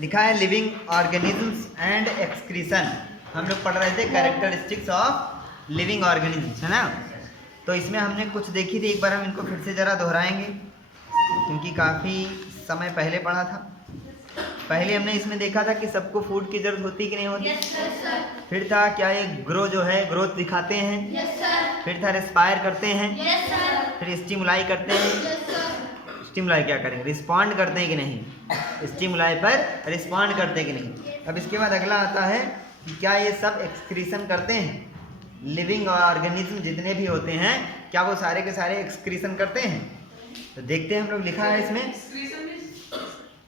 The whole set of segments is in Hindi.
लिखा है लिविंग ऑर्गेनिजम्स एंड एक्सक्रीशन। हम लोग पढ़ रहे थे कैरेक्टरिस्टिक्स ऑफ लिविंग ऑर्गेनिजम्स, है ना। तो इसमें हमने कुछ देखी थी, एक बार हम इनको फिर से ज़रा दोहराएंगे क्योंकि काफ़ी समय पहले पढ़ा था। पहले हमने इसमें देखा था कि सबको फूड की ज़रूरत होती कि नहीं होती। yes, sir. फिर था क्या ये ग्रो जो है ग्रोथ दिखाते हैं। yes, sir. फिर था रिस्पायर करते हैं। yes, sir. फिर स्टिमुलाई करते हैं। yes, sir. स्टिमुलाई क्या करेंगे, रिस्पॉन्ड करते हैं कि नहीं, स्टिमुलाई पर रिस्पॉन्ड करते हैं कि नहीं। अब इसके बाद अगला आता है कि क्या ये सब एक्सक्रीशन करते हैं। लिविंग ऑर्गेनिज्म जितने भी होते हैं क्या वो सारे के सारे एक्सक्रीशन करते हैं। तो देखते हैं हम लोग, लिखा है इसमें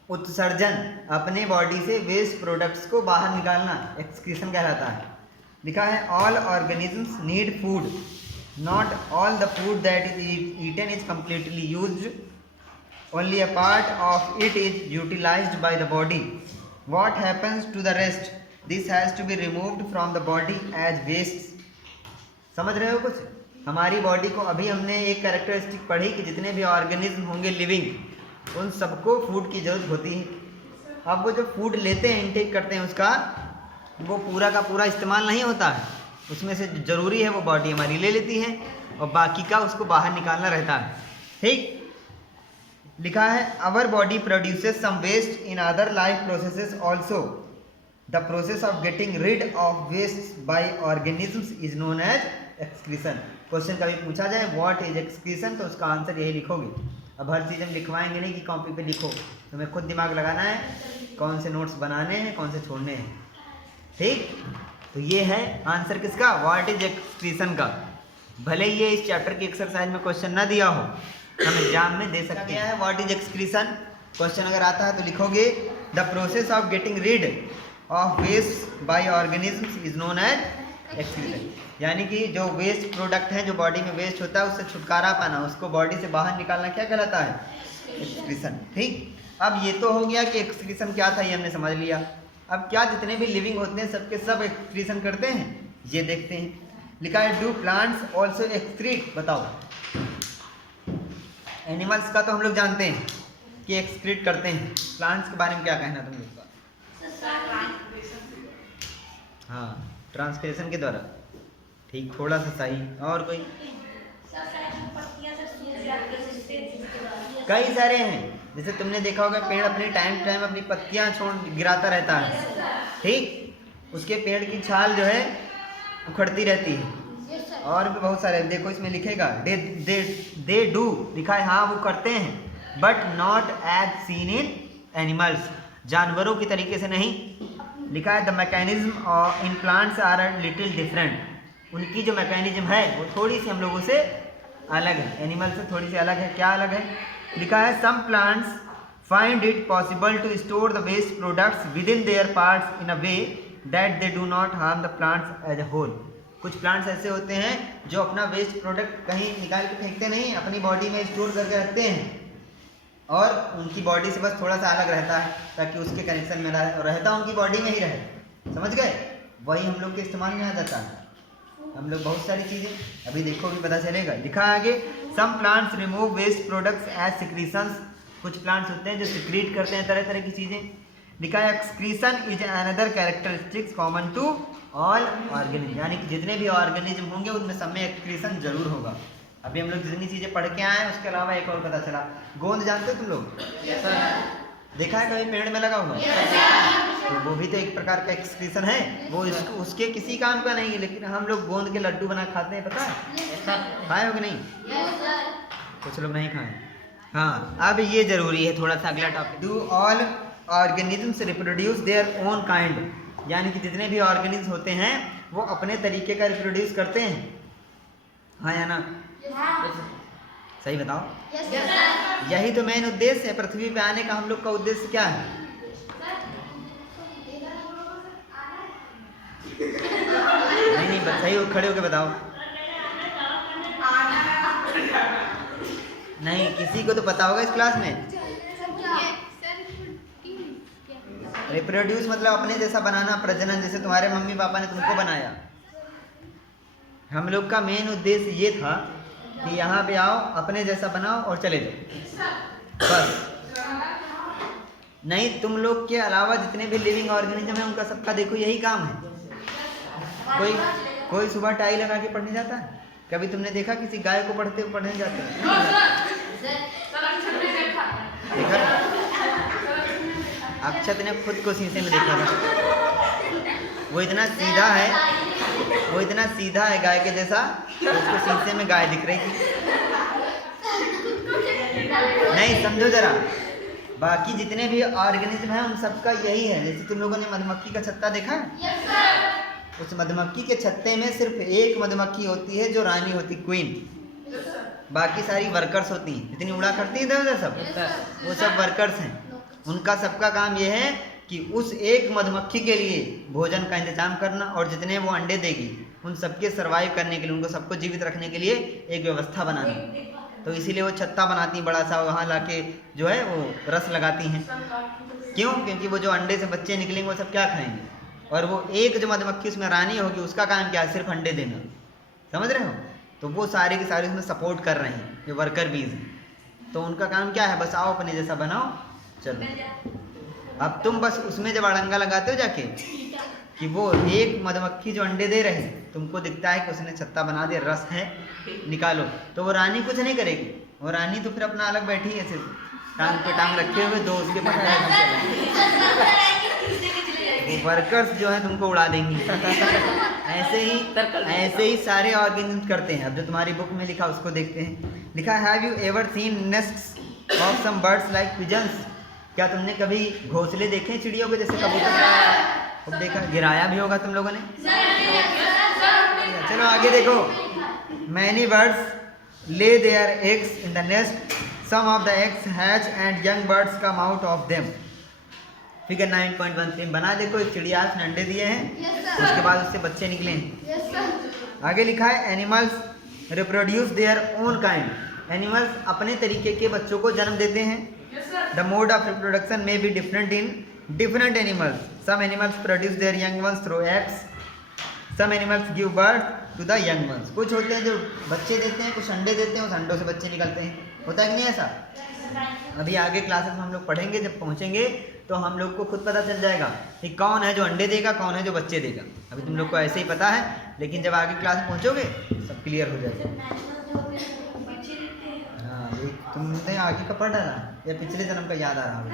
उत्सर्जन, अपने बॉडी से वेस्ट प्रोडक्ट्स को बाहर निकालना एक्सक्रीशन कहलाता है। लिखा है all organisms need food, not all the food that is eaten is completely used, only a part of it is utilized by the body. What happens to the rest? This has to be removed from the body as waste. समझ रहे हो कुछ। हमारी बॉडी को अभी हमने एक कैरेक्टरिस्टिक पढ़ी कि जितने भी ऑर्गेनिज्म होंगे लिविंग उन सबको फूड की जरूरत होती है। अब वो जो फूड लेते हैं, इनटेक करते हैं, उसका वो पूरा का पूरा इस्तेमाल नहीं होता है, उसमें से ज़रूरी है वो बॉडी हमारी ले लेती है और बाकी का उसको बाहर निकालना रहता है। ठीक, लिखा है our body produces some waste in other life processes also, the process of getting rid of waste by organisms is known as excretion. Question कभी पूछा जाए व्हाट इज एक्सक्रीशन तो उसका आंसर यही लिखोगे। अब हर चीज़ हम लिखवाएंगे नहीं कि कॉपी पे लिखो, तुम्हें खुद दिमाग लगाना है कौन से नोट्स बनाने हैं कौन से छोड़ने हैं। ठीक, तो ये है आंसर किसका, व्हाट इज एक्सक्रीशन का। भले ही ये इस चैप्टर की एक्सरसाइज में क्वेश्चन ना दिया हो, हम एग्जाम में दे सकते हैं। व्हाट इज एक्सक्रीशन क्वेश्चन अगर आता है तो लिखोगे the process of getting rid of waste by organisms is known as excretion. यानी कि जो वेस्ट प्रोडक्ट है, जो बॉडी में वेस्ट होता है, उससे छुटकारा पाना, उसको बॉडी से बाहर निकालना क्या कहलाता है, एक्सक्रीशन। ठीक, अब ये तो हो गया कि एक्सक्रीशन क्या था, ये हमने समझ लिया। अब क्या जितने भी लिविंग होते हैं सबके सब एक्सक्रीशन करते हैं, ये देखते हैं। लिखा है डू प्लांट्स ऑल्सो एक्सक्रीट, बताओ। एनिमल्स का तो हम लोग जानते हैं कि एक्सक्रीट करते हैं, प्लांट्स के बारे में क्या कहना तुम लोग का। हाँ, ट्रांसपिरेशन के द्वारा। ठीक, थोड़ा सा सही। और कोई कई सारे हैं, जैसे तुमने देखा होगा पेड़ अपने टाइम टाइम अपनी पत्तियां छोड़ गिराता रहता है। ठीक, उसके पेड़ की छाल जो है उखड़ती रहती है। और भी बहुत सारे, देखो इसमें लिखेगा दे डू, लिखा है हाँ वो करते हैं, but not as seen in animals, जानवरों की तरीके से नहीं। लिखा है the mechanism in plants are little different, उनकी जो मैकेनिज्म है वो थोड़ी सी हम लोगों से अलग है, एनिमल से थोड़ी सी अलग है। क्या अलग है, लिखा है some plants find it possible to store the waste products within their parts in a way that they do not harm the plants as a whole. कुछ प्लांट्स ऐसे होते हैं जो अपना वेस्ट प्रोडक्ट कहीं निकाल के फेंकते नहीं, अपनी बॉडी में स्टोर करके रखते हैं और उनकी बॉडी से बस थोड़ा सा अलग रहता है ताकि उसके कनेक्शन में रहता उनकी बॉडी में ही रहे। समझ गए, वही हम लोग के इस्तेमाल में आ जाता है। हम लोग बहुत सारी चीज़ें अभी देखो भी पता चलेगा। लिखा है आगे some plants remove waste products as secretions, कुछ प्लांट्स होते हैं जो सिक्रीट करते हैं तरह तरह की चीज़ें। लिखा है excretion is another characteristics common to all organism, यानी कि जितने भी ऑर्गेनिज्म होंगे उनमें सब में एक्सक्रीशन जरूर होगा। अभी हम लोग जितनी चीज़ें पढ़ के आए हैं उसके अलावा एक और पता चला। गोंद जानते हो तुम लोग? देखा है कभी पेड़ में लगा हुआ? तो वो भी तो एक प्रकार का एक्सक्रीशन है, वो उसके किसी काम का नहीं है, लेकिन हम लोग गोंद के लड्डू बना खाते हैं, पता है? खाए हो कि नहीं? कुछ लोग नहीं खाए। हाँ, अब ये जरूरी है थोड़ा सा अगला topic. Do all organisms reproduce their own kind, यानी कि जितने भी ऑर्गेनिज्म होते हैं वो अपने तरीके का रिप्रोड्यूस करते हैं, हाँ या ना? सही बताओ। यही तो मेन उद्देश्य है पृथ्वी पे आने का। हम लोग का उद्देश्य क्या है? नहीं सही खड़े होके बताओ। नहीं, किसी को तो पता होगा इस क्लास में। रिप्रोड्यूस मतलब अपने जैसा बनाना, प्रजनन, जैसे तुम्हारे मम्मी पापा ने तुमको बनाया। हम लोग का मेन उद्देश्य ये था कि यहाँ पे आओ, अपने जैसा बनाओ और चले जाओ, बस। नहीं, तुम लोग के अलावा जितने भी लिविंग ऑर्गेनिज्म है उनका सबका देखो यही काम है। कोई सुबह टाई लगा के पढ़ने जाता है? कभी तुमने देखा किसी गाय को पढ़ने जाते हैं? देखा? अक्षत ने खुद को शीशे में देखा था, वो इतना सीधा है गाय के जैसा, तो उसको शीशे में गाय दिख रही थी। नहीं, समझो जरा, बाकी जितने भी ऑर्गेनिज्म हैं उन सबका यही है। जैसे तुम लोगों ने मधुमक्खी का छत्ता देखा है? उस मधुमक्खी के छत्ते में सिर्फ एक मधुमक्खी होती है जो रानी होती, क्वीन। बाकी सारी वर्कर्स होती हैं, जितनी उड़ा करती हैं इधर सब, वो सब वर्कर्स हैं। उनका सबका काम ये है कि उस एक मधुमक्खी के लिए भोजन का इंतजाम करना, और जितने वो अंडे देगी उन सबके सरवाइव करने के लिए, उनको सबको जीवित रखने के लिए एक व्यवस्था बनाना। तो इसीलिए वो छत्ता बनाती हैं बड़ा सा, वहाँ लाके जो है वो रस लगाती हैं। क्यों? क्योंकि वो जो अंडे से बच्चे निकलेंगे वो सब क्या खाएंगे, और वो एक जो मधुमक्खी उसमें रानी होगी उसका काम क्या है? सिर्फ अंडे देना। समझ रहे हो? तो वो सारे के सारे उसमें सपोर्ट कर रहे हैं, जो वर्कर बीज हैं। तो उनका काम क्या है? बस आओ अपने जैसा बनाओ, चलो। अब तुम बस उसमें जब अड़ंगा लगाते हो जाके कि वो एक मधुमक्खी जो अंडे दे रहे हैं, तुमको दिखता है कि उसने छत्ता बना दिया, रस है, निकालो, तो वो रानी कुछ नहीं करेगी। वो रानी तो फिर अपना अलग बैठी है, सिर्फ टांग पे टांग रखे हुए, दो उसके पास वो वर्कर्स जो है तुमको उड़ा देंगी। ऐसे ही सारे ऑर्गेनिज्म करते हैं। अब जो तुम्हारी बुक में लिखा उसको देखते हैं। लिखा है, have you ever seen nests of some birds like pigeons? क्या तुमने कभी घोंसले देखे चिड़ियों के जैसे? कबूतर खूब देखा, गिराया भी होगा तुम लोगों ने। चलो आगे देखो। Many birds lay their eggs in the nest, some of the eggs hatch and young birds come out of them. Figure 9.13 बना देखो, एक चिड़िया ने अंडे दिए हैं, उसके बाद उससे बच्चे निकले हैं। आगे लिखा है, animals reproduce their own kind. Animals अपने तरीके के बच्चों को जन्म देते हैं। The mode of reproduction may be different in different animals. Some animals produce their young ones through eggs, some animals give birth to the young ones. कुछ होते हैं जो बच्चे देते हैं, कुछ अंडे देते हैं, उस अंडों से बच्चे निकलते हैं। होता है कि नहीं ऐसा? अभी आगे क्लासेस में हम लोग पढ़ेंगे, जब पहुंचेंगे तो हम लोग को खुद पता चल जाएगा कि कौन है जो अंडे देगा, कौन है जो बच्चे देगा। अभी तुम लोग को ऐसे ही पता है, लेकिन जब आगे क्लास में पहुंचोगे सब क्लियर हो जाएगा। हाँ, तुमने आगे का पढ़ डाला या पिछले जन्म का याद आ रहा है?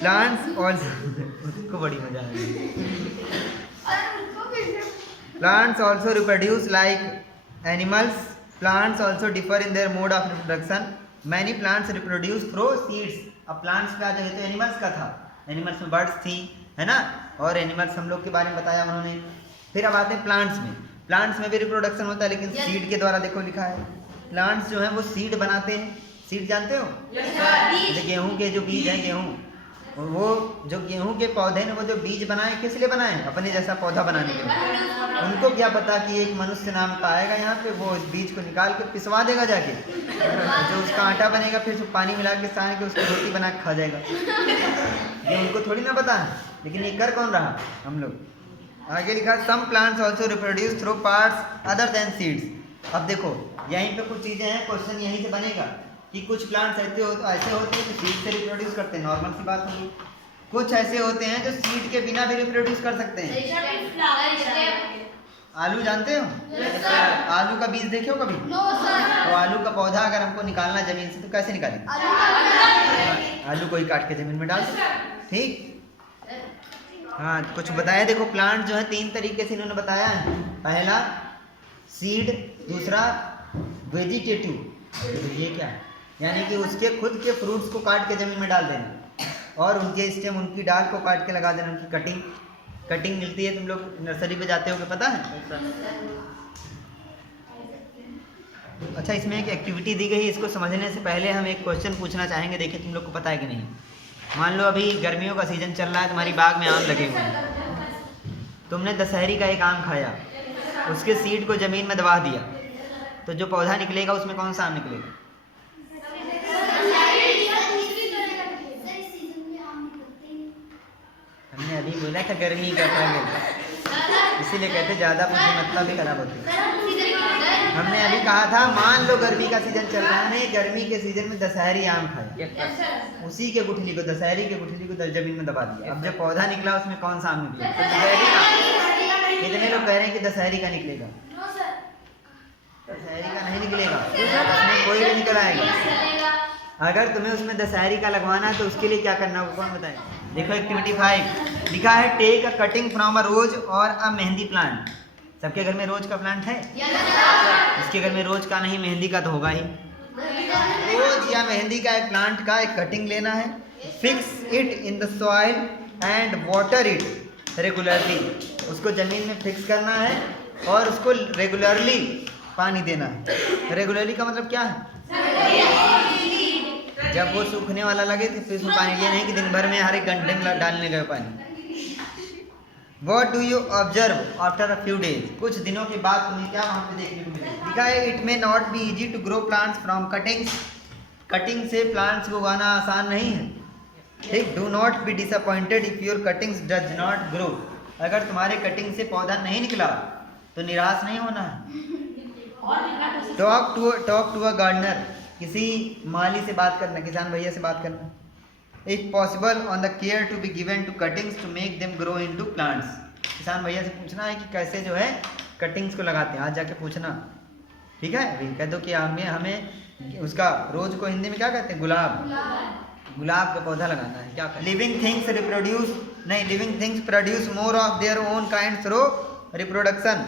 प्लांट्स ऑल्सो उसको बड़ी मजा आ रही है। Plants also reproduce like animals. Plants also differ in their mode of reproduction. Many plants reproduce through seeds. अब प्लांट्स का जो है तो एनिमल्स का था, एनिमल्स में बर्ड्स थी, है ना, और एनिमल्स हम लोग के बारे में बताया उन्होंने। फिर अब आते हैं प्लांट्स में। प्लांट्स में भी रिप्रोडक्शन होता है, लेकिन सीड के द्वारा। देखो लिखा है, प्लांट्स जो है वो सीड बनाते हैं। सीड जानते हो? जैसे गेहूं के जो बीज हैं, गेहूं, वो जो गेहूं के पौधे ने वो जो बीज बनाए, किस लिए बनाए? अपने जैसा पौधा बनाने के लिए। उनको क्या पता कि एक मनुष्य नाम का आएगा यहाँ पे, वो इस बीज को निकाल के पिसवा देगा जाके, जो उसका आटा बनेगा, फिर पानी मिला के सान के उसकी रोटी बना के खा जाएगा। ये उनको थोड़ी ना पता है, लेकिन ये कर कौन रहा? हम लोग। आगे लिखा, some plants also reproduce through parts other than seeds. अब देखो यहीं पे कुछ चीजें हैं, क्वेश्चन यहीं से बनेगा कि कुछ प्लांट्स ऐसे होते हैं जो सीड से रिप्रोड्यूस करते हैं, नॉर्मल सी बात होगी। कुछ ऐसे होते हैं जो सीड के बिना भी रिप्रोड्यूस कर सकते हैं। आलू जानते हो? आलू का बीज देखे हो कभी? तो आलू का पौधा अगर हमको निकालना जमीन से तो कैसे निकालेंगे? आलू को ही काट के जमीन में डाल दो, ठीक। हाँ, कुछ बताया देखो। प्लांट जो है 3 तरीके से इन्होंने बताया है। पहला सीड, दूसरा वेजिटेटिव, ये क्या है, यानी कि उसके खुद के फ्रूट्स को काट के जमीन में डाल देना, और उनके स्टेम, उनकी डाल को काट के लगा देना। उनकी कटिंग मिलती है, तुम लोग नर्सरी पे जाते हो, पता है? अच्छा, इसमें एक एक्टिविटी दी गई है, इसको समझने से पहले हम एक क्वेश्चन पूछना चाहेंगे। देखिए तुम लोग को पता है कि नहीं। मान लो अभी गर्मियों का सीजन चल रहा है, तुम्हारी बाग में आम लगे हुए हैं, तुमने दशहरी का एक आम खाया, उसके सीड को जमीन में दबा दिया, तो जो पौधा निकलेगा उसमें कौन सा आम निकलेगा? हमने अभी बोला था गर्मी का फल, इसीलिए कहते ज़्यादा बुद्धिमत्ता भी खराब होती है। हमने अभी कहा था मान लो गर्मी का सीजन चल रहा है, गर्मी के सीजन में दशहरी आम खाया, उसी के गुठली को, दशहरी के गुठली को जमीन में दबा दिया। अब जब पौधा निकला उसमें कौन सा आम निकला? दशहरी का। कितने लोग कह रहे हैं कि दशहरी का निकलेगा? दशहरी का नहीं निकलेगा, उसमें कोई भी निकल आएगा। अगर तुम्हें उसमें दशहरी का लगवाना है तो उसके लिए क्या करना होगा, कौन बताएगा? देखो एक्टिविटी 5 लिखा है, take a cutting from a rose और अ मेहंदी प्लांट। सबके घर में रोज का प्लांट है? इसके घर में रोज का नहीं, मेहंदी का तो होगा ही। रोज या मेहंदी का एक प्लांट का एक कटिंग लेना है, fix it in the soil and water it regularly. उसको जमीन में फिक्स करना है और उसको रेगुलरली पानी देना है। रेगुलरली का मतलब क्या है? जब वो सूखने वाला लगे तो फिर उसमें पानी, ये नहीं कि दिन भर में हर एक घंटे में डालने गए पानी। What do you observe after a few days? कुछ दिनों के बाद तुम्हें क्या वहाँ पे देखने को मिलेगा? लिखा है it may not be easy to grow plants from cuttings. Cutting से प्लांट्स को उगाना आसान नहीं है। ठीक, do not be disappointed if your cuttings does not grow. अगर तुम्हारे कटिंग से पौधा नहीं निकला तो निराश नहीं होना है। Talk to a gardener. किसी माली से बात करना, किसान भैया से बात करना। If possible, on the care to be given to cuttings to make them grow into plants. किसान भैया से पूछना है कि कैसे जो है कटिंग्स को लगाते हैं, आज जाके पूछना। ठीक है, अभी कह दो कि हमें उसका रोज को हिंदी में क्या कहते हैं? गुलाब का पौधा लगाना है। क्या लिविंग थिंग्स रिप्रोड्यूस नहीं, living things produce more of their own kind through reproduction.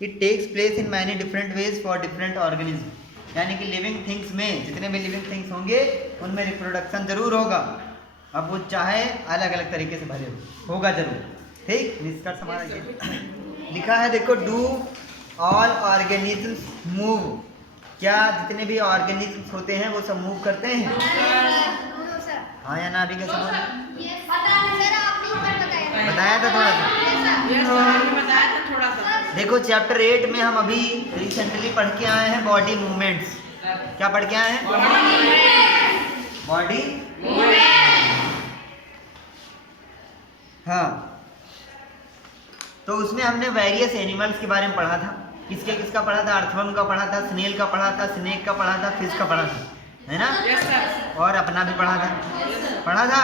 It takes place in many different ways for different organism. यानी कि लिविंग थिंग्स में जितने भी लिविंग थिंग्स होंगे उनमें रिप्रोडक्शन जरूर होगा, अब वो चाहे अलग अलग तरीके से भले होगा जरूर। ठीक, निष्कर्ष हमारा ये लिखा है, देखो, डू ऑल ऑर्गेनिजम्स मूव। क्या जितने भी ऑर्गेनिजम्स होते हैं वो सब मूव करते हैं? हाँ या ना? अभी कैसे बताया था थोड़ा सा। देखो चैप्टर 8 में हम अभी रिसेंटली पढ़ के आए हैं बॉडी मूवमेंट्स। क्या पढ़ के आए हैं? बॉडी हाँ, तो उसमें हमने वेरियस एनिमल्स के बारे में पढ़ा था। किसका पढ़ा था? अर्थवर्म का पढ़ा था, स्नेल का पढ़ा था, स्नेक का पढ़ा था, फिश का पढ़ा था, है ना? और अपना भी पढ़ा था।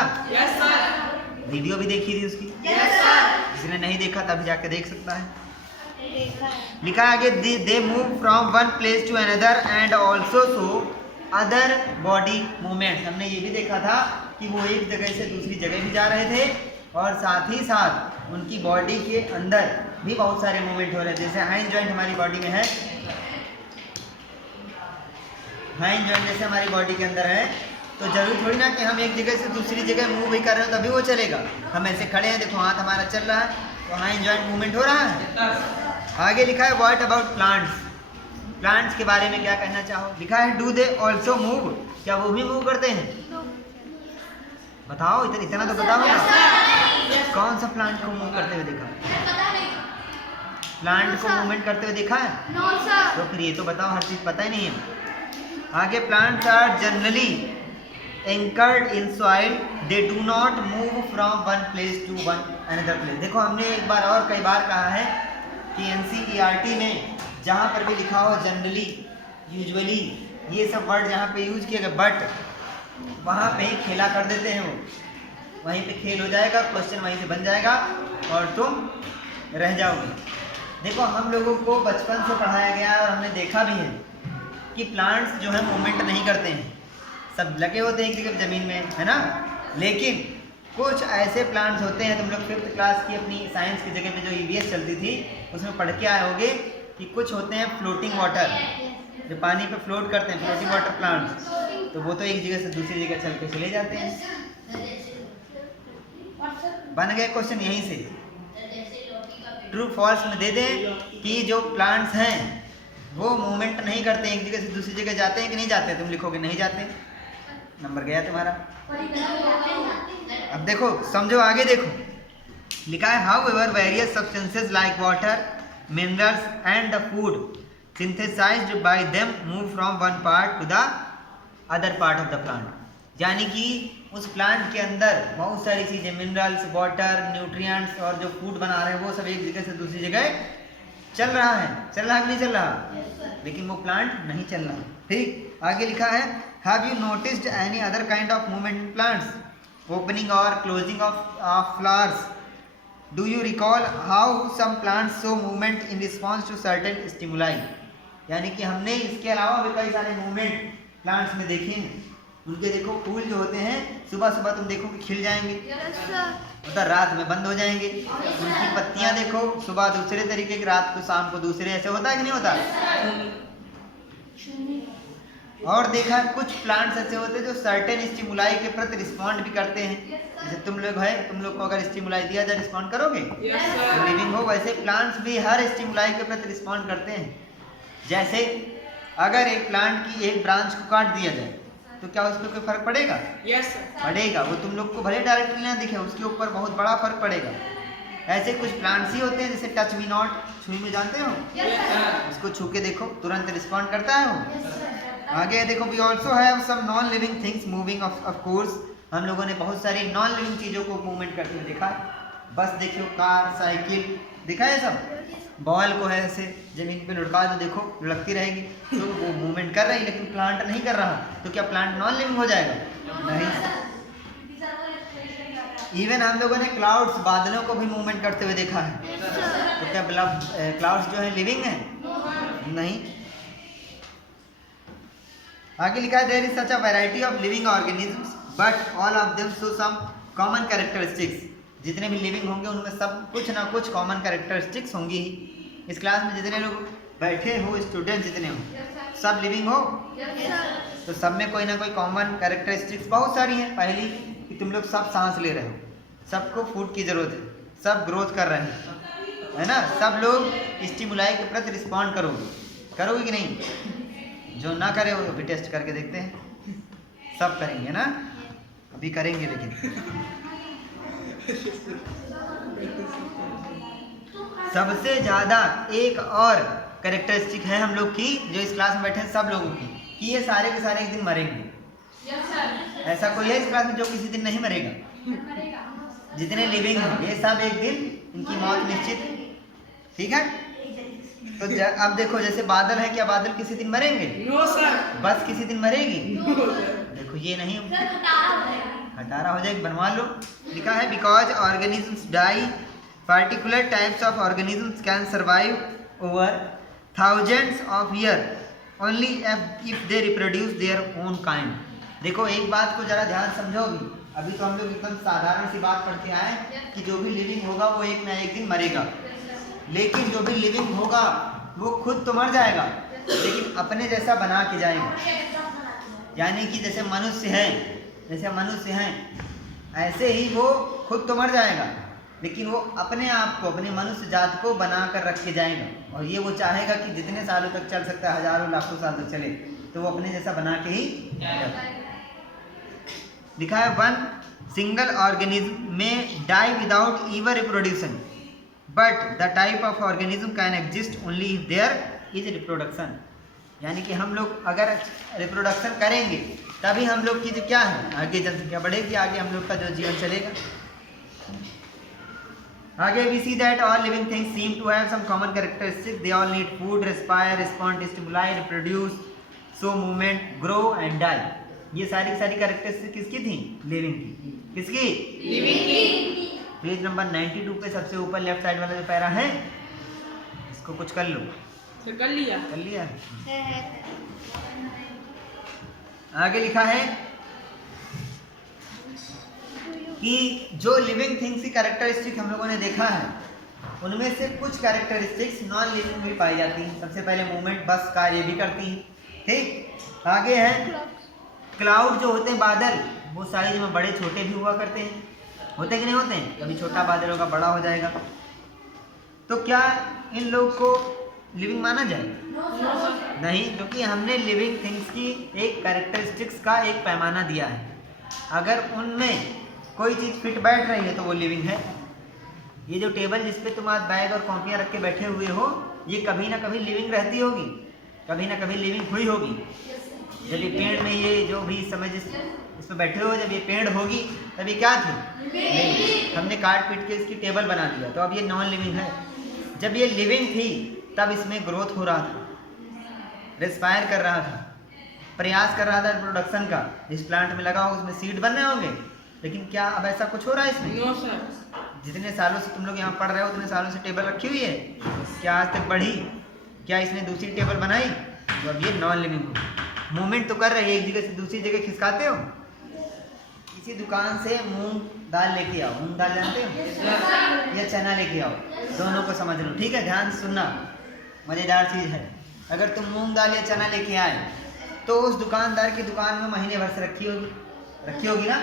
वीडियो भी देखी थी उसकी। जिसने नहीं देखा तभी जाके देख सकता है। लिखा है आगे, they move from one place to another and also show other body movements. हमने ये भी देखा था कि वो एक जगह से दूसरी जगह भी जा रहे थे और साथ ही साथ उनकी बॉडी के अंदर भी बहुत सारे मूवमेंट हो रहे थे। जैसे हाइंड जॉइंट हमारी बॉडी में है, हाइंड जॉइंट जैसे हमारी बॉडी के अंदर है, तो जरूरी थोड़ी ना कि हम एक जगह से दूसरी जगह मूव ही कर रहे हो तभी वो चलेगा। हम ऐसे खड़े हैं, देखो हाथ हमारा चल रहा है तो हाइंड जॉइंट मूवमेंट हो रहा है। आगे लिखा है, व्हाट अबाउट प्लांट्स। प्लांट्स के बारे में क्या कहना चाहो? लिखा है, डू दे ऑल्सो मूव। क्या वो भी मूव करते हैं? बताओ, इतना तो बताओ ना। कौन सा प्लांट को मूव करते हुए देखा? प्लांट को मूवमेंट करते हुए देखा है? तो फिर ये तो बताओ, हर चीज पता ही नहीं है। आगे, plants are generally anchored in soil, they do not move from one place to one another place. देखो हमने एक बार और कई बार कहा है कि एनसीईआरटी में जहाँ पर भी लिखा हो जनरली, यूजुअली, ये सब वर्ड जहाँ पे यूज किया गया, बट वहाँ पे ही खेला कर देते हैं वो, वहीं पे खेल हो जाएगा, क्वेश्चन वहीं से बन जाएगा और तुम रह जाओगे। देखो हम लोगों को बचपन से पढ़ाया गया है और हमने देखा भी है कि प्लांट्स जो है मूवमेंट नहीं करते हैं, सब लगे होते हैं एक जगह जमीन में, है ना? लेकिन कुछ ऐसे प्लांट्स होते हैं, तुम लोग 5th क्लास की अपनी साइंस की जगह में जो ईवीएस चलती थी उसमें पढ़ के आए होगे कि कुछ होते हैं फ्लोटिंग वाटर, जो पानी पे फ्लोट करते हैं, फ्लोटिंग वाटर प्लांट्स। तो वो तो एक जगह से दूसरी जगह चल के चले जाते हैं। बन गए क्वेश्चन यहीं से। ट्रू फॉल्स में दे दें कि जो प्लांट्स हैं वो मूवमेंट नहीं करते, एक जगह से दूसरी जगह जाते हैं कि नहीं जाते? तुम लिखोगे नहीं जाते, नंबर गया तुम्हारा। अब देखो समझो, आगे देखो लिखा है, however various substances like water, minerals and the food synthesised by them move from one part to the other part of the plant. यानी कि उस प्लांट के अंदर बहुत सारी चीजें, मिनरल्स, वाटर, न्यूट्रिएंट्स और जो फूड बना रहे हैं वो सब एक जगह से दूसरी जगह चल रहा है कि नहीं चल रहा, लेकिन वो प्लांट नहीं चल रहा। ठीक, आगे लिखा है have you noticed any other kind of movement in plants, opening और closing of flowers, do you recall how some plants show movement in response to certain stimuli. यानी कि हमने इसके अलावा भी कई सारे मूवमेंट प्लांट्स में देखे हैं। उनके देखो फूल जो होते हैं सुबह सुबह तुम देखो कि खिल जाएंगे, मतलब रात में बंद हो जाएंगे। उनकी पत्तियां देखो सुबह दूसरे तरीके की, रात को शाम को दूसरे, ऐसे होता है कि नहीं होता। और देखा कुछ प्लांट्स ऐसे होते हैं जो सर्टेन स्टिमुलाई के प्रति रिस्पॉन्ड भी करते हैं। जैसे तुम लोग को अगर स्टिमुलाई दिया जाए रिस्पॉन्ड करोगे, तो लिविंग हो। वैसे प्लांट्स भी हर स्टिमुलाई के प्रति रिस्पॉन्ड करते हैं। जैसे अगर एक प्लांट की एक ब्रांच को काट दिया जाए तो क्या उस पर कोई फर्क पड़ेगा? पड़ेगा। वो तुम लोग को भले डायरेक्टली ना दिखे, उसके ऊपर बहुत बड़ा फर्क पड़ेगा। ऐसे कुछ प्लांट्स ही होते हैं जैसे टच मी नॉट, छुई में जानते हो, उसको छू के देखो तुरंत रिस्पॉन्ड करता है वो। आगे देखो we also have some non living things moving of course. हम लोगों ने बहुत सारी नॉन लिविंग चीज़ों को मूवमेंट करते हुए देखा। बस देखो, कार, साइकिल, दिखा है सब। बॉल को है ऐसे जमीन पे लुढ़का दो, देखो लुढ़कती रहेगी, तो वो मूवमेंट कर रही, लेकिन प्लांट नहीं कर रहा, तो क्या प्लांट नॉन लिविंग हो जाएगा? नहीं। इवन हम लोगों ने क्लाउड्स, बादलों को भी मूवमेंट करते हुए देखा है, तो क्या क्लाउड्स जो है लिविंग है? नहीं। आगे लिखा है there is such a variety of living organisms but all of them show some common characteristics. जितने भी लिविंग होंगे उनमें सब कुछ ना कुछ कॉमन कैरेक्टरिस्टिक्स होंगी ही। इस क्लास में जितने लोग बैठे हो, स्टूडेंट जितने हो, सब लिविंग हो, तो सब में कोई ना कोई कॉमन कैरेक्टरिस्टिक्स बहुत सारी हैं। पहली कि तुम लोग सब सांस ले रहे हो, सबको फूड की ज़रूरत है, सब ग्रोथ कर रहे हैं, है ना। सब लोग स्टिमुलाई के प्रति रिस्पॉन्ड करोगे कि नहीं? जो ना करे वो भी टेस्ट करके देखते हैं। सब करेंगे ना, अभी करेंगे लेकिन सबसे ज़्यादा एक और कैरेक्टरिस्टिक है हम लोग की, जो इस क्लास में बैठे हैं सब लोगों की, कि ये सारे के सारे एक दिन मरेंगे। ऐसा कोई है इस क्लास में जो किसी दिन नहीं मरेगा? जितने लिविंग हैं ये सब एक दिन इनकी मौत निश्चित। ठीक है, तो अब देखो जैसे बादल है, क्या बादल किसी दिन मरेंगे? No sir. बस किसी दिन मरेगी? देखो ये नहीं, हटारा हो जाएगी, बनवा लो। लिखा है because organisms die, particular types of organisms can survive over thousands of year only if they reproduce their own kind. देखो एक बात को जरा ध्यान समझोगी। अभी तो हम लोग एकदम साधारण सी बात पढ़ के आए कि जो भी लिविंग होगा वो एक ना एक दिन मरेगा, लेकिन जो भी लिविंग होगा वो खुद तो मर जाएगा, लेकिन अपने जैसा बना के जाएगा। यानी कि जैसे मनुष्य हैं ऐसे ही वो खुद तो मर जाएगा, लेकिन वो अपने आप को, अपने मनुष्य जात को बना कर रख के जाएगा। और ये वो चाहेगा कि जितने सालों तक चल सकता है, हजारों लाखों साल तक चले, तो वो अपने जैसा बना के ही जाएगा। लिखा है one single organism may die without ever reproduction but the type of organism can exist only if there is reproduction. यानी कि हम लोग अगर रिप्रोडक्शन करेंगे तभी हम लोग की जो क्या है आगे जनसंख्या बढ़ेगी, आगे हम लोग का जो जीवन चलेगा। आगे we see that all living things seem to have some common characteristics. They all need food, respire, respond to stimuli, reproduce, show movement, grow and die. ये सारी कैरेक्टरिस्टिक्स किसकी थी? लिविंग की। किसकी? लिविंग की। पेज नंबर 92 पे सबसे ऊपर लेफ्ट साइड वाला जो पैरा है, इसको कुछ कर लो। कर लिया। आगे लिखा है कि जो लिविंग थिंग्स की कैरेक्टरिस्टिक हम लोगों ने देखा है, उनमें से कुछ कैरेक्टरिस्टिक्स नॉन लिविंग भी पाई जाती हैं। सबसे पहले मूवमेंट, बस कार्य भी करती हैं। ठीक, आगे है क्लाउड जो होते हैं बादल, वो साइज में बड़े छोटे भी हुआ करते हैं। होते कि नहीं होते हैं? कभी छोटा बादल होगा, बड़ा हो जाएगा। तो क्या इन लोग को लिविंग माना जाएगा? नहीं, क्योंकि हमने लिविंग थिंग्स की एक कैरेक्टरिस्टिक्स का एक पैमाना दिया है। अगर उनमें कोई चीज़ फिट बैठ रही है तो वो लिविंग है। ये जो टेबल जिस पे तुम आज बैग और कॉपियाँ रख के बैठे हुए हो, ये कभी ना कभी लिविंग रहती होगी, कभी ना कभी लिविंग हुई होगी। जब ये पेड़ में ये जो भी समझ इस पे बैठे हो, जब ये पेड़ होगी तब ये क्या थी? लिविंग। हमने काट पीट के इसकी टेबल बना दिया, तो अब ये नॉन लिविंग है। जब ये लिविंग थी तब इसमें ग्रोथ हो रहा था, रेस्पायर कर रहा था, प्रयास कर रहा था रिप्रोडक्शन का। इस प्लांट में लगा हो उसमें सीड बन रहे होंगे, लेकिन क्या अब ऐसा कुछ हो रहा है इसमें? No sir. जितने सालों से तुम लोग यहाँ पढ़ रहे हो उतने सालों से टेबल रखी हुई है, क्या आज तक बढ़ी? क्या इसने दूसरी टेबल बनाई? तो अब ये नॉन लिविंग हो। मूवमेंट तो कर रही है, एक जगह से दूसरी जगह खिसकाते हो। किसी दुकान से मूंग दाल लेके आओ, मूंग दाल जानते हो या चना लेके आओ, दोनों को समझ लो, ठीक है? ध्यान से सुनना, मज़ेदार चीज़ है। अगर तुम मूंग दाल या चना लेके आए तो उस दुकानदार की दुकान में महीने भर से रखी होगी ना?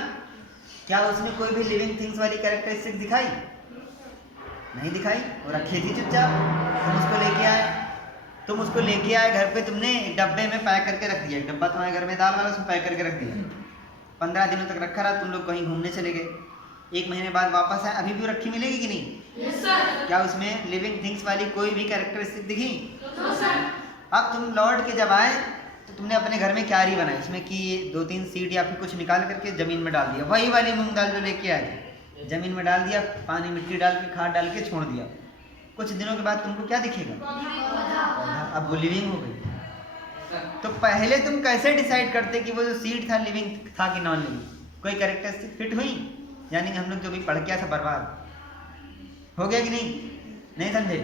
क्या उसने कोई भी लिविंग थिंग्स वाली कैरेक्टरिस्टिक दिखाई? नहीं दिखाई, वो रखी थी चुपचाप। तुम उसको लेके आए घर पे, तुमने एक डब्बे में पैक करके रख दिया। एक डब्बा तुम्हारे घर में दाल वाला, उसमें पैक करके रख दिया। 15 दिनों तक रखा रहा, तुम लोग कहीं घूमने चले गए, 1 महीने बाद वापस आए, अभी भी रखी मिलेगी कि नहीं? Yes sir. क्या उसमें लिविंग थिंग्स वाली कोई भी कैरेक्टरिस्टिक दिखी? No sir. अब तुम लौट के जब आए तो तुमने अपने घर में क्यारी बनाई, उसमें कि 2-3 सीड या फिर कुछ निकाल करके ज़मीन में डाल दिया। वही वाली मूंग दाल जो लेके आए थे, ज़मीन में डाल दिया, पानी मिट्टी डाल के खाद डाल के छोड़ दिया। कुछ दिनों के बाद तुमको क्या दिखेगा? अब वो लिविंग हो गई। तो पहले तुम कैसे डिसाइड करते कि वो जो सीड था लिविंग था कि नॉन लिविंग? कोई कैरेक्टरिस्टिक फिट हुई? यानी कि हम लोग जो भी पढ़ के आया था बर्बाद हो गया कि नहीं? नहीं समझे?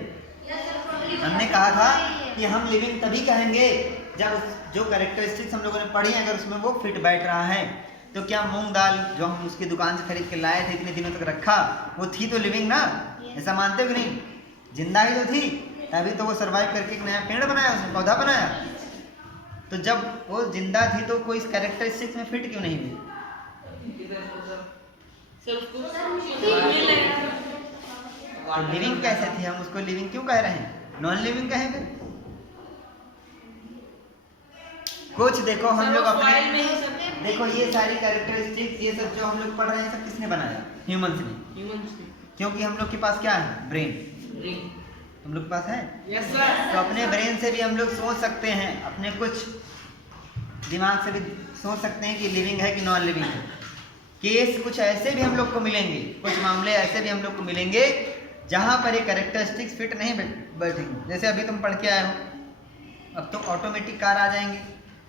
हमने कहा था कि हम लिविंग तभी कहेंगे जब जो कैरेक्टरिस्टिक्स हम लोगों ने पढ़ी हैं अगर उसमें वो फिट बैठ रहा है। तो क्या मूंग दाल जो हम उसकी दुकान से खरीद के लाए थे, इतने दिनों तक रखा, वो थी तो लिविंग ना? ऐसा मानते हो कि नहीं? जिंदा ही तो थी, तभी तो वो सर्वाइव करके एक नया पेड़ बनाया, उसमें पौधा बनाया। तो जब वो जिंदा थी तो कोई इस कैरेक्टरिस्टिक्स में फिट क्यों नहीं हुई? तो लिविंग कैसे थी? हम उसको लिविंग क्यों कह रहे हैं? नॉन लिविंग कहें फिर? कुछ देखो हम लोग अपने, देखो ये सारी कैरेक्टरिस्टिक्स, ये सब जो हम लोग पढ़ रहे हैं सब किसने बनाया? ह्यूमंस ने। क्योंकि हम लोग के पास क्या है? ब्रेन। तुम लोग के पास है? Yes sir. तो अपने ब्रेन से भी हम लोग सोच सकते हैं, अपने कुछ दिमाग से भी सोच सकते हैं कि लिविंग है कि नॉन लिविंग है। केस कुछ ऐसे भी हम लोग को मिलेंगे, कुछ मामले ऐसे भी हम लोग को मिलेंगे जहाँ पर ये कैरेक्टरिस्टिक्स फिट नहीं बैठेंगे। जैसे अभी तुम पढ़ के आए हो, अब तो ऑटोमेटिक कार आ जाएंगे,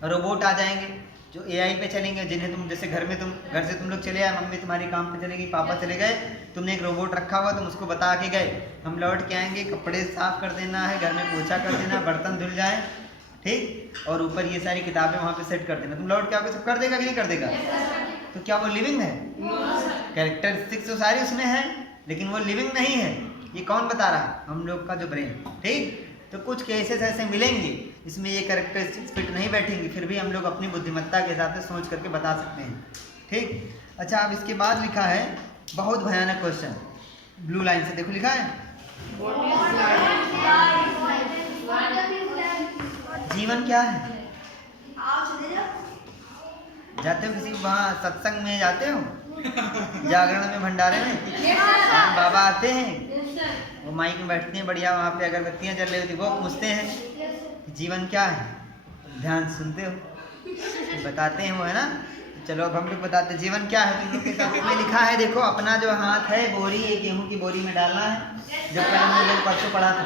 रोबोट आ जाएंगे जो एआई पे चलेंगे, जिन्हें तुम जैसे घर से तुम लोग चले आए, मम्मी तुम्हारी काम पे चले गई, पापा चले गए, तुमने एक रोबोट रखा हुआ, तुम उसको बता के गए, हम लौट के आएंगे, कपड़े साफ कर देना है, घर में पोछा कर देना, बर्तन धुल जाए, ठीक, और ऊपर ये सारी किताबें वहाँ पे सेट कर देना। तुम लौट के आओगे, सब कर देगा कि नहीं कर देगा? तो क्या वो लिविंग है? कैरेक्टरिस्टिक्स तो सारी उसमें है, लेकिन वो लिविंग नहीं है। ये कौन बता रहा है? हम लोग का जो ब्रेन, ठीक। तो कुछ केसेस ऐसे मिलेंगे इसमें ये कैरेक्टरिस्टिक्स फिट नहीं बैठेंगी, फिर भी हम लोग अपनी बुद्धिमत्ता के हिसाब से सोच करके बता सकते हैं, ठीक। अच्छा, अब इसके बाद लिखा है बहुत भयानक क्वेश्चन, ब्लू लाइन से देखो लिखा है, जीवन क्या है? जाते हो किसी वहाँ सत्संग में जाते हो, जागरण में, भंडारे में, बाबा आते हैं, वो माइक में बैठते हैं, बढ़िया वहाँ पे अगरबत्तियाँ जल रही होती, वो पूछते हैं जीवन क्या है? ध्यान सुनते हो, तो बताते हैं वो, है ना। चलो अब हम लोग बताते हैं जीवन क्या है। तुम लोग के सामने में लिखा है, देखो अपना जो हाथ है बोरी, एक गेहूँ की बोरी में डालना है, जब कल हम लोग परसों पढ़ा था,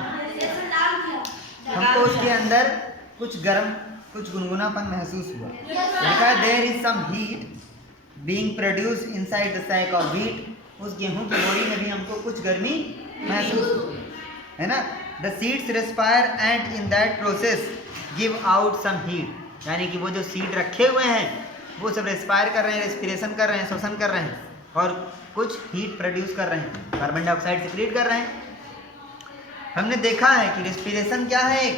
हमको उसके अंदर कुछ गर्म, कुछ गुनगुनापन महसूस हुआ। लिखा है there is some heat being produce inside the sac of wheat. उस गेहूं की बोरी में भी हमको कुछ गर्मी महसूस हुई, है ना। The seeds respire and in that process give out some heat, यानी कि वो जो सीड रखे हुए हैं वो सब रेस्पायर कर रहे हैं, रेस्पिरेशन कर रहे हैं, श्वसन कर रहे हैं, और कुछ हीट प्रोड्यूस कर रहे हैं, कार्बन डाइऑक्साइड सिक्रीट कर रहे हैं। हमने देखा है कि रेस्पिरेशन क्या है,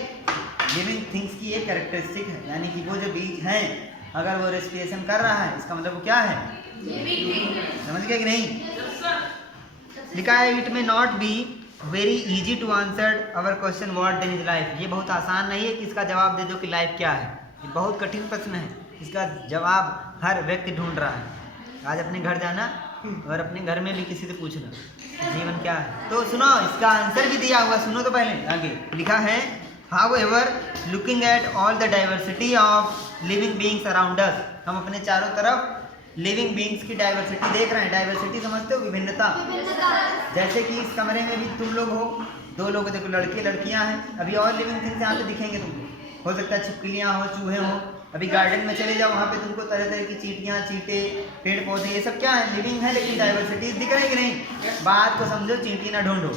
लिविंग थिंग्स की एक कैरेक्टरिस्टिक है, यानी कि वो जो बीज है अगर वो रेस्पिरेशन कर रहा है इसका मतलब वो क्या है? समझ गया कि नहीं? लिखा है it may not be very easy to answer our question what then is life. ये बहुत आसान नहीं है कि इसका जवाब दे दो कि लाइफ क्या है, ये बहुत कठिन प्रश्न है, इसका जवाब हर व्यक्ति ढूंढ रहा है। आज अपने घर जाना और अपने घर में भी किसी से पूछना जीवन क्या है। तो सुनो, इसका आंसर भी दिया हुआ, सुनो तो पहले आगे लिखा है However, looking at all the diversity of living beings around us, हम अपने चारों तरफ लिविंग बीइंग्स की डाइवर्सिटी देख रहे हैं। डाइवर्सिटी समझते हो? विभिन्नता। जैसे कि इस कमरे में भी तुम लोग हो, दो लोग देखो, लड़के लड़कियां हैं। अभी और लिविंग थिंग्स यहाँ पे दिखेंगे तुमको, हो सकता है छिपकलियाँ हो, चूहे हो। अभी गार्डन में चले जाओ, वहाँ पे तुमको तरह तरह की चींटियाँ, चींटे, पेड़ पौधे, ये सब क्या है, लिविंग है, लेकिन डाइवर्सिटीज दिख रही कि नहीं। बात को समझो, चींटी ना ढूंढो।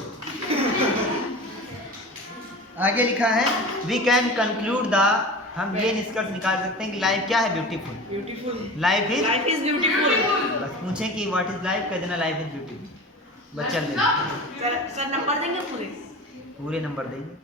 आगे लिखा है वी कैन कंक्लूड द, हम ये निष्कर्ष निकाल सकते हैं कि लाइफ क्या है, beautiful. Beautiful life is, life is beautiful. बस पूछें कि व्हाट इज लाइफ, कह देना लाइफ इज ब्यूटीफुल। बच्चा सर नंबर देंगे पूरे? पूरे नंबर देंगे।